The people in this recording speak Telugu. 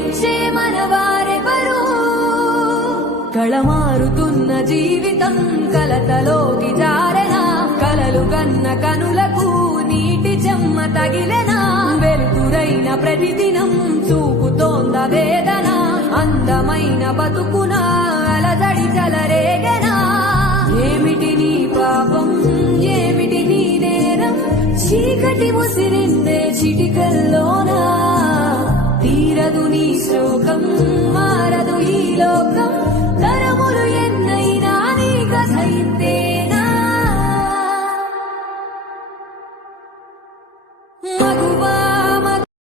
ప్రేమించే మనవారెవరు కళమారుతున్న జీవితం కలతలోకి జారెనా కలలు కన్న కనులకు నీటి చెమ్మ తగిలెనా వెలుతురైన ప్రతిదినం చూపుతోంద వేదన అందమైన బతుకున అలజడి చలరేగెనా ఏమిటి నీ పాపం ఏమిటి నీ నేరం చీకటి ముసిరిందే చిటికల్లోనా తీరదు నీ శోకం